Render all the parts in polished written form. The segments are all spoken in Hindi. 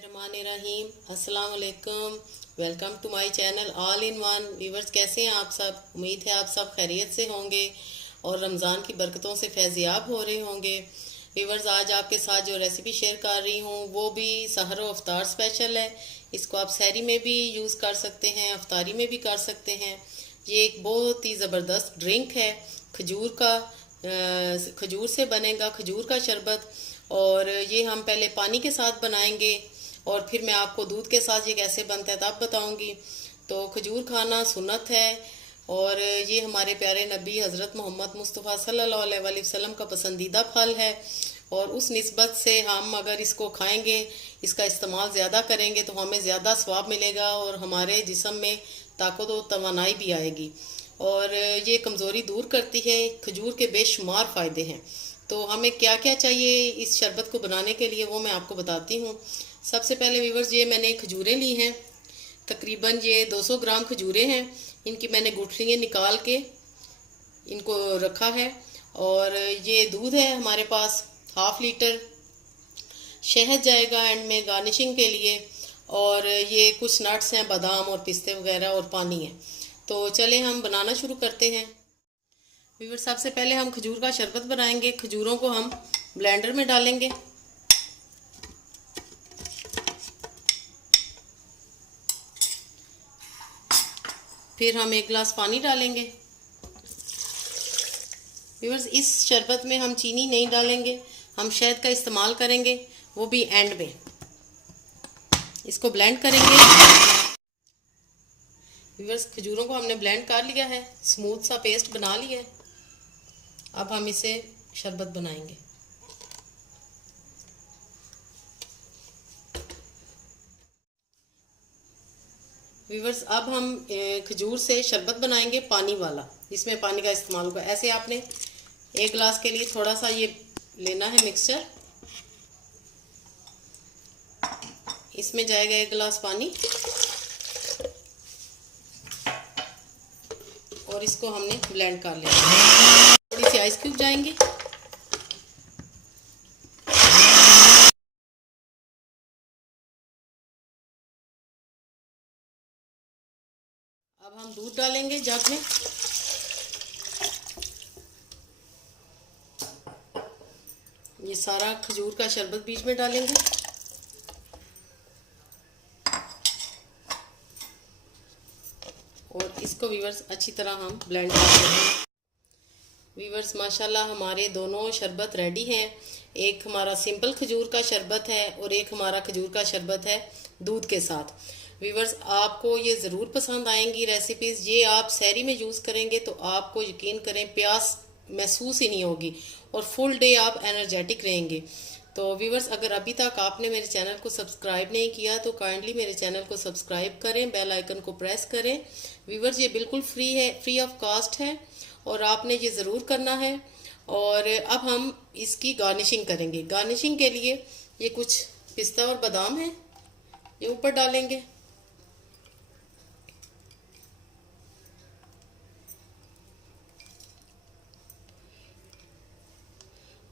बिस्मिल्लाहिर्रहमानिर्रहीम। अस्सलाम वालेकुम। Welcome to my channel all in one. Viewers, कैसे हैं आप सब? उम्मीद है आप सब खैरियत से होंगे और रमज़ान की बरकतों से फैज़याब हो रहे होंगे। व्यूवर्स, आज आपके साथ जो रेसिपी शेयर कर रही हूँ वो भी सहर व अफ्तार स्पेशल है। इसको आप सहरी में भी यूज़ कर सकते हैं, अफ्तारी में भी कर सकते हैं। ये एक बहुत ही ज़बरदस्त ड्रिंक है। खजूर से बनेगा, खजूर का शरबत। और ये हम पहले पानी के साथ बनाएंगे और फिर मैं आपको दूध के साथ ये कैसे बनता है तब बताऊंगी। तो खजूर खाना सुन्नत है और ये हमारे प्यारे नबी हज़रत मोहम्मद मुस्तफ़ा सल्लल्लाहु अलैहि वसल्लम का पसंदीदा फल है। और उस निस्बत से हम अगर इसको खाएंगे, इसका इस्तेमाल ज़्यादा करेंगे तो हमें ज़्यादा स्वाब मिलेगा और हमारे जिस्म में ताकत और तवानाई भी आएगी। और ये कमज़ोरी दूर करती है। खजूर के बेशुमार फ़ायदे हैं। तो हमें क्या क्या चाहिए इस शरबत को बनाने के लिए वो मैं आपको बताती हूँ। सबसे पहले व्यूवर्स, ये मैंने खजूरें ली हैं। तकरीबन ये 200 ग्राम खजूरें हैं। इनकी मैंने गुठलियाँ निकाल के इनको रखा है। और ये दूध है हमारे पास हाफ लीटर। शहद जाएगा एंड में गार्निशिंग के लिए। और ये कुछ नट्स हैं, बादाम और पिस्ते वगैरह, और पानी है। तो चले हम बनाना शुरू करते हैं। व्यूअर्स, सबसे पहले हम खजूर का शरबत बनाएंगे। खजूरों को हम ब्लेंडर में डालेंगे। फिर हम 1 गिलास पानी डालेंगे। व्यूअर्स, इस शरबत में हम चीनी नहीं डालेंगे, हम शहद का इस्तेमाल करेंगे, वो भी एंड में। इसको ब्लेंड करेंगे। व्यूअर्स, खजूरों को हमने ब्लेंड कर लिया है, स्मूथ सा पेस्ट बना लिया है। अब हम इसे शरबत बनाएंगे। व्यूअर्स, अब हम खजूर से शरबत बनाएंगे पानी वाला, जिसमें पानी का इस्तेमाल होगा। ऐसे आपने 1 गिलास के लिए थोड़ा सा ये लेना है मिक्सचर। इसमें जाएगा 1 गिलास पानी और इसको हमने ब्लेंड कर लिया। थोड़ी सी आइस क्यूब जाएंगे। अब हम दूध डालेंगे जग में। ये सारा खजूर का शरबत बीच में डालेंगे। और इसको व्यूअर्स अच्छी तरह हम ब्लेंड कर देंगे। व्यूअर्स, माशाल्लाह हमारे दोनों शरबत रेडी हैं। एक हमारा सिंपल खजूर का शरबत है और एक हमारा खजूर का शरबत है दूध के साथ। व्यूअर्स, आपको ये ज़रूर पसंद आएंगी रेसिपीज़। ये आप सहरी में यूज़ करेंगे तो आपको यकीन करें प्यास महसूस ही नहीं होगी और फुल डे आप एनर्जेटिक रहेंगे। तो व्यूअर्स, अगर अभी तक आपने मेरे चैनल को सब्सक्राइब नहीं किया तो काइंडली मेरे चैनल को सब्सक्राइब करें, बेल आइकन को प्रेस करें। व्यूअर्स, ये बिल्कुल फ्री है, फ्री ऑफ कास्ट है और आपने ये ज़रूर करना है। और अब हम इसकी गार्निशिंग करेंगे। गार्निशिंग के लिए ये कुछ पिस्ता और बादाम है, ये ऊपर डालेंगे।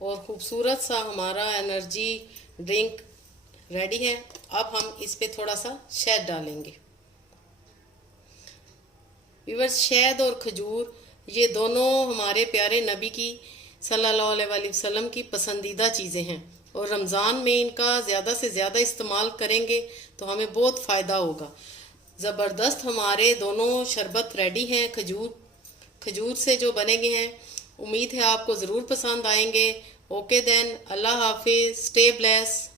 और खूबसूरत सा हमारा एनर्जी ड्रिंक रेडी है। अब हम इस पे थोड़ा सा शहद डालेंगे। व्यूअर्स, शहद और खजूर ये दोनों हमारे प्यारे नबी की सल्लल्लाहु अलैहि वसल्लम की पसंदीदा चीज़ें हैं और रमज़ान में इनका ज़्यादा से ज़्यादा इस्तेमाल करेंगे तो हमें बहुत फ़ायदा होगा। ज़बरदस्त हमारे दोनों शरबत रेडी हैं खजूर से जो बनेंगे हैं। उम्मीद है आपको ज़रूर पसंद आएंगे। ओके देन, अल्लाह हाफिज़, स्टे ब्लेस।